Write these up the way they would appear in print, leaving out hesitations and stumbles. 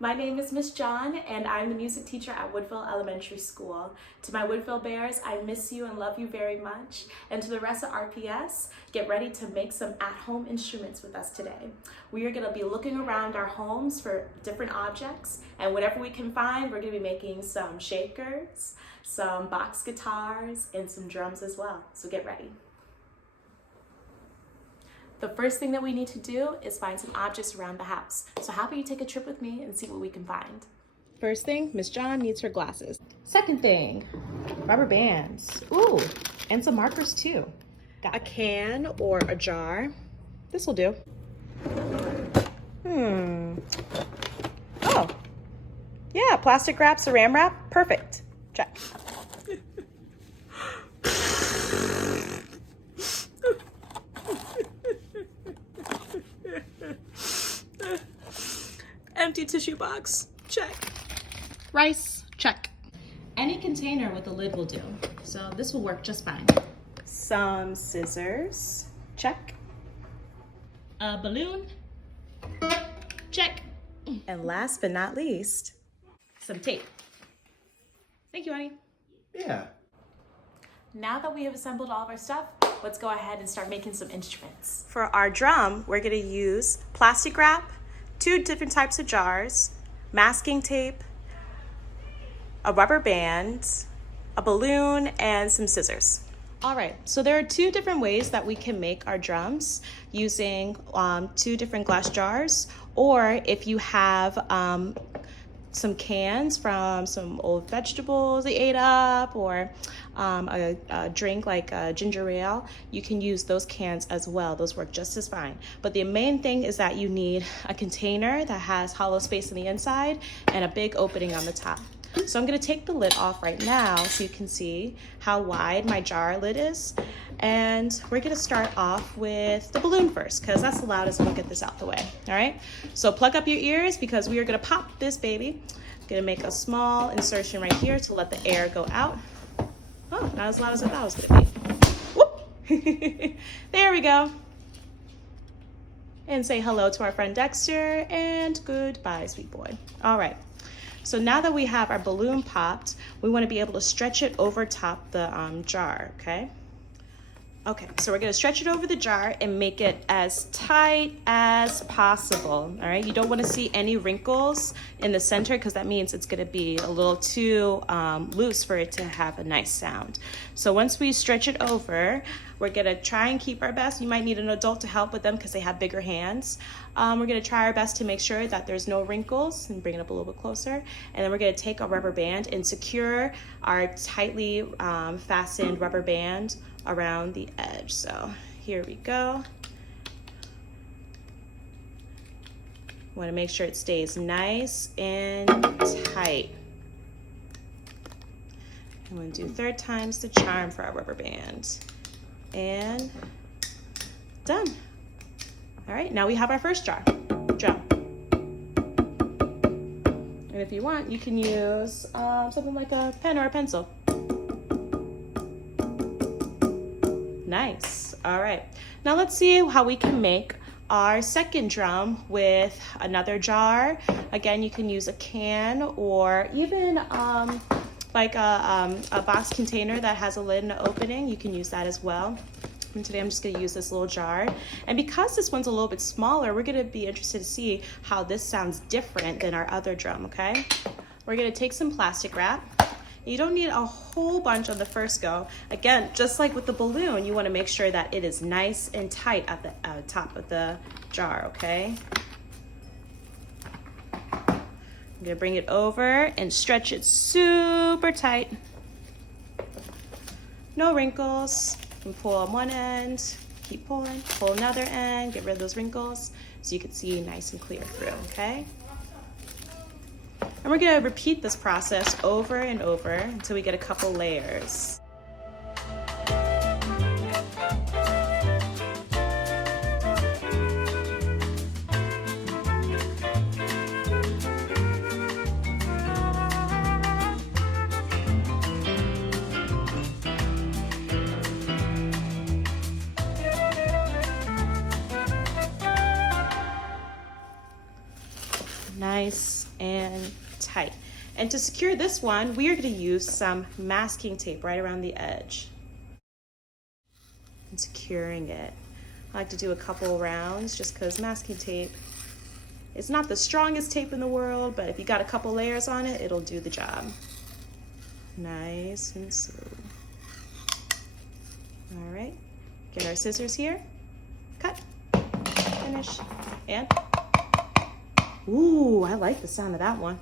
My name is Miss John, and I'm the music teacher at Woodville Elementary School. To my Woodville Bears, I miss you and love you very much. And to the rest of RPS, get ready to make some at-home instruments with us today. We are going to be looking around our homes for different objects, and whatever we can find, we're going to be making some shakers, some box guitars, and some drums as well. So get ready. The first thing that we need to do is find some objects around the house. So how about you take a trip with me and see what we can find? First thing, Miss John needs her glasses. Second thing, rubber bands. Ooh, and some markers too. Got a can or a jar. This will do. Oh, yeah, plastic wrap, saran wrap, perfect. Check. Empty tissue box, check. Rice, check. Any container with a lid will do, so this will work just fine. Some scissors, check. A balloon, check. And last but not least, some tape. Thank you, honey. Yeah. Now that we have assembled all of our stuff, let's go ahead and start making some instruments. For our drum, we're gonna use plastic wrap, 2 different types of jars, masking tape, a rubber band, a balloon, and some scissors. All right, so there are 2 different ways that we can make our drums using 2 different glass jars, or if you have some cans from some old vegetables they ate up, or a drink like ginger ale, you can use those cans as well. Those work just as fine. But the main thing is that you need a container that has hollow space on the inside and a big opening on the top. So I'm gonna take the lid off right now so you can see how wide my jar lid is. And we're gonna start off with the balloon first, because that's the loudest, and we'll get this out the way, all right? So plug up your ears, because we are gonna pop this baby. Gonna make a small insertion right here to let the air go out. Oh, not as loud as I thought it was gonna be. Whoop. There we go. And say hello to our friend Dexter, and goodbye, sweet boy. All right. So now that we have our balloon popped, we want to be able to stretch it over top the jar, okay? Okay, so we're gonna stretch it over the jar and make it as tight as possible, all right? You don't wanna see any wrinkles in the center, because that means it's gonna be a little too loose for it to have a nice sound. So once we stretch it over, we're gonna try and keep our best. You might need an adult to help with them because they have bigger hands. We're gonna try our best to make sure that there's no wrinkles, and bring it up a little bit closer. And then we're gonna take a rubber band and secure our tightly fastened rubber band around the edge. So here we go. Want to make sure it stays nice and tight. I'm going to do 3 times the charm for our rubber band. And done. All right, now we have our first jar, drum. And if you want, you can use something like a pen or a pencil. Nice. All right. Now let's see how we can make our second drum with another jar. Again, you can use a can, or even like a box container that has a lid and an opening. You can use that as well. And today I'm just going to use this little jar. And because this one's a little bit smaller, we're going to be interested to see how this sounds different than our other drum, okay? We're going to take some plastic wrap. You don't need a whole bunch on the first go. Again, just like with the balloon, you want to make sure that it is nice and tight at the top of the jar, okay? I'm gonna bring it over and stretch it super tight. No wrinkles. You can pull on one end, keep pulling, pull another end, get rid of those wrinkles so you can see nice and clear through, okay? And we're gonna repeat this process over and over until we get a couple layers. Nice and tight. And to secure this one, we are gonna use some masking tape right around the edge. And securing it. I like to do a couple rounds just because masking tape is not the strongest tape in the world, but if you got a couple layers on it, it'll do the job. Nice and slow. All right, get our scissors here. Cut, finish, and ooh, I like the sound of that one.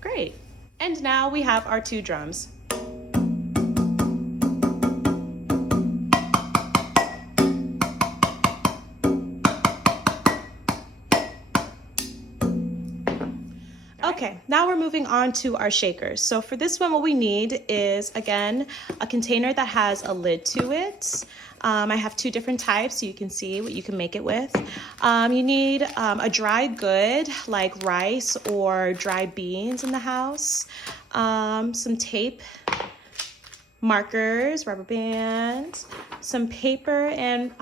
Great. And now we have our two drums. Okay, now we're moving on to our shakers. So for this one, what we need is, again, a container that has a lid to it. I have two different types so you can see what you can make it with. You need a dry good like rice or dry beans in the house, some tape, markers, rubber bands, some paper, and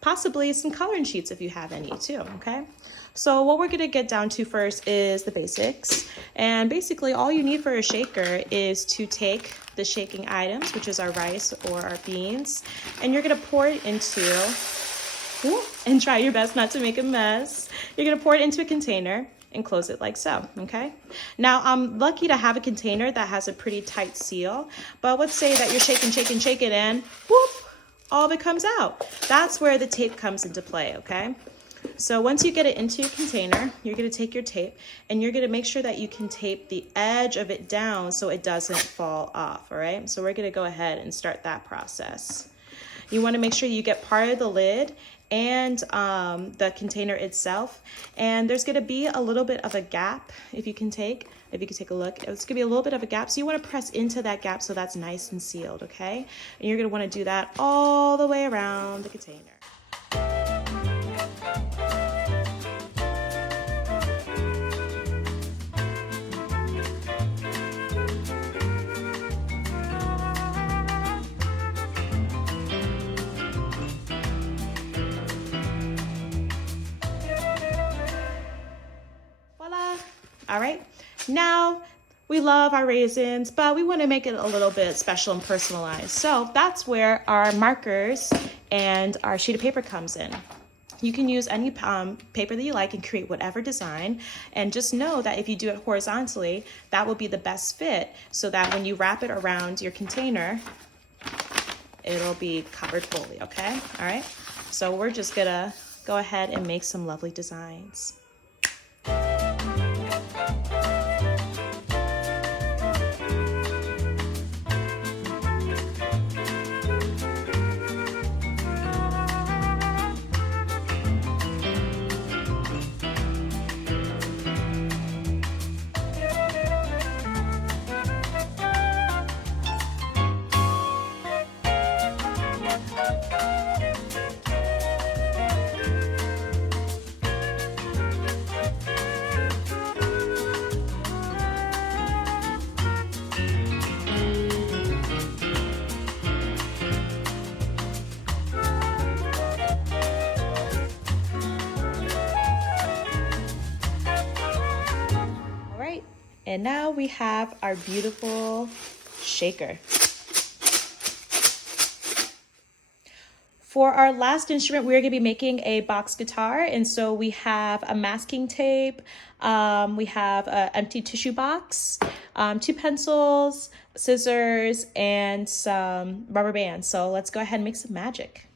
possibly some coloring sheets if you have any too, okay? So what we're gonna get down to first is the basics. And basically all you need for a shaker is to take the shaking items, which is our rice or our beans, and you're gonna pour it into, and try your best not to make a mess. You're gonna pour it into a container and close it like so, okay? Now, I'm lucky to have a container that has a pretty tight seal, but let's say that you're shaking, and whoop, all of it comes out. That's where the tape comes into play, okay? So once you get it into your container, you're gonna take your tape and you're gonna make sure that you can tape the edge of it down so it doesn't fall off, all right? So we're gonna go ahead and start that process. You wanna make sure you get part of the lid and the container itself. And there's gonna be a little bit of a gap if you can take a look. It's gonna be a little bit of a gap. So you wanna press into that gap so that's nice and sealed, okay? And you're gonna wanna do that all the way around the container. All right, now we love our raisins, but we want to make it a little bit special and personalized. So that's where our markers and our sheet of paper comes in. You can use any paper that you like and create whatever design. And just know that if you do it horizontally, that will be the best fit so that when you wrap it around your container, it'll be covered fully, okay? All right, so we're just gonna go ahead and make some lovely designs. And now we have our beautiful shaker. For our last instrument, we're gonna be making a box guitar. And so we have a masking tape, we have an empty tissue box, 2 pencils, scissors, and some rubber bands. So let's go ahead and make some magic.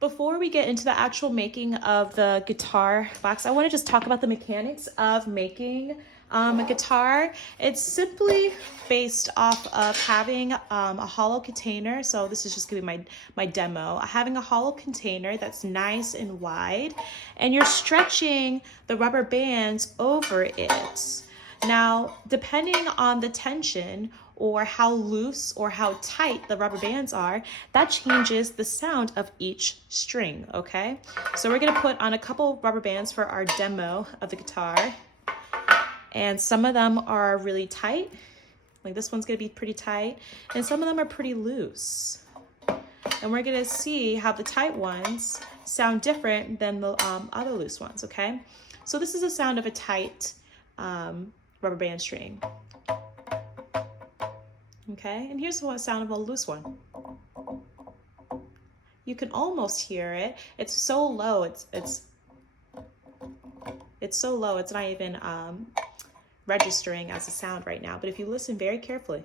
Before we get into the actual making of the guitar box, I wanna just talk about the mechanics of making a guitar. It's simply based off of having a hollow container. So this is just gonna be my demo. Having a hollow container that's nice and wide, and you're stretching the rubber bands over it. Now, depending on the tension or how loose or how tight the rubber bands are, that changes the sound of each string, okay? So we're gonna put on a couple rubber bands for our demo of the guitar. And some of them are really tight, like this one's gonna be pretty tight, and some of them are pretty loose. And we're gonna see how the tight ones sound different than the other loose ones, okay? So this is the sound of a tight rubber band string. Okay, and here's the sound of a loose one. You can almost hear it. It's so low. It's so low. It's not even registering as a sound right now. But if you listen very carefully.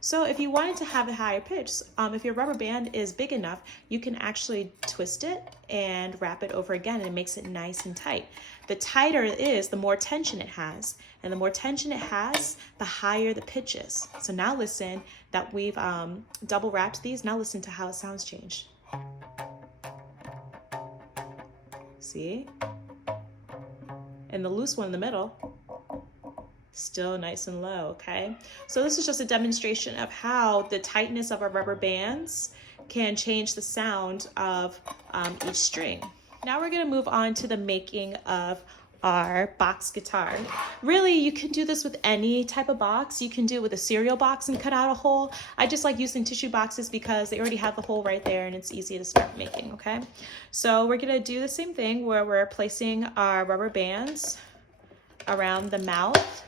So if you wanted to have a higher pitch, if your rubber band is big enough, you can actually twist it and wrap it over again, and it makes it nice and tight. The tighter it is, the more tension it has. And the more tension it has, the higher the pitch is. So now listen that we've double wrapped these. Now listen to how the sounds change. See? And the loose one in the middle, still nice and low, okay? So this is just a demonstration of how the tightness of our rubber bands can change the sound of each string. Now we're gonna move on to the making of our box guitar. Really, you can do this with any type of box. You can do it with a cereal box and cut out a hole. I just like using tissue boxes because they already have the hole right there and it's easy to start making, okay? So we're gonna do the same thing where we're placing our rubber bands around the mouth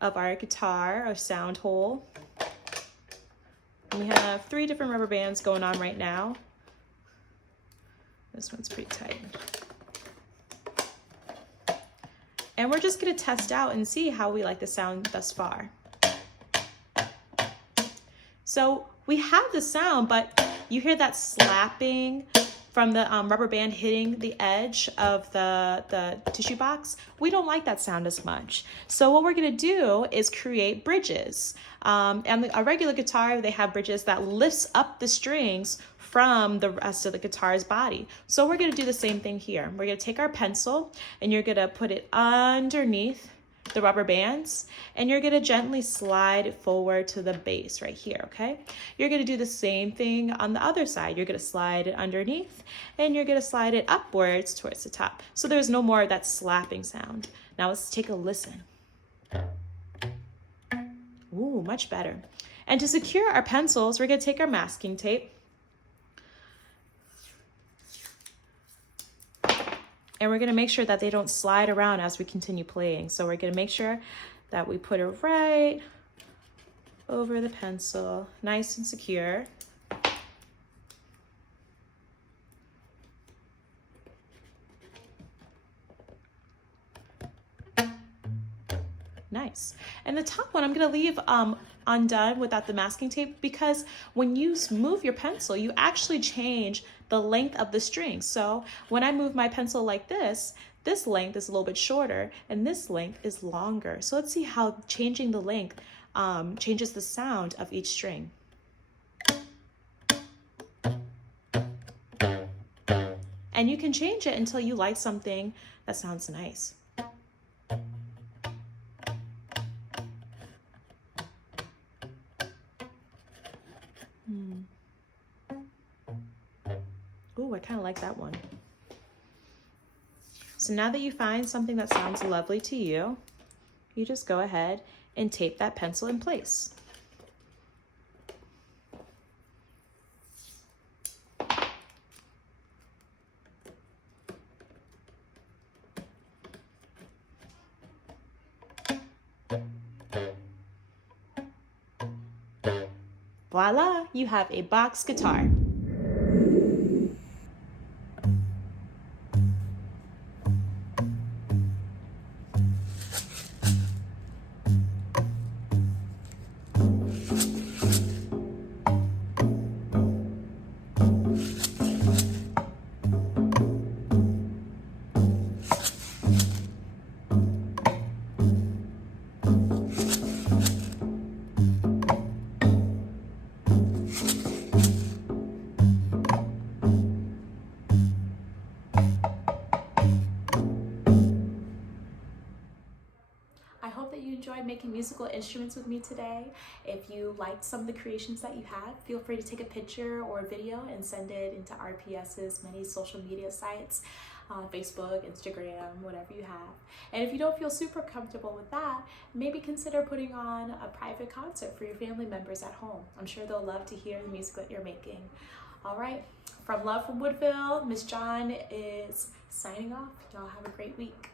of our guitar, our sound hole. And we have 3 different rubber bands going on right now. This one's pretty tight. And we're just gonna test out and see how we like the sound thus far. So we have the sound, but you hear that slapping from the rubber band hitting the edge of the tissue box. We don't like that sound as much. So what we're gonna do is create bridges. And a regular guitar, they have bridges that lifts up the strings from the rest of the guitar's body. So we're gonna do the same thing here. We're gonna take our pencil and you're gonna put it underneath the rubber bands and you're gonna gently slide it forward to the base right here, okay? You're gonna do the same thing on the other side. You're gonna slide it underneath and you're gonna slide it upwards towards the top. So there's no more of that slapping sound. Now let's take a listen. Ooh, much better. And to secure our pencils, we're gonna take our masking tape and we're gonna make sure that they don't slide around as we continue playing. So we're gonna make sure that we put it right over the pencil, nice and secure. Nice. And the top one, I'm gonna leave undone without the masking tape because when you move your pencil, you actually change the length of the string. So when I move my pencil like this length is a little bit shorter and this length is longer. So let's see how changing the length changes the sound of each string. And you can change it until you like something that sounds nice. Ooh, I kind of like that one. So now that you find something that sounds lovely to you, you just go ahead and tape that pencil in place. Voila, you have a box guitar. Enjoyed making musical instruments with me today. If you liked some of the creations that you had, feel free to take a picture or a video and send it into RPS's many social media sites, Facebook, Instagram, whatever you have. And if you don't feel super comfortable with that, maybe consider putting on a private concert for your family members at home. I'm sure they'll love to hear the music that you're making. All right, from Love from Woodville, Miss John is signing off. Y'all have a great week.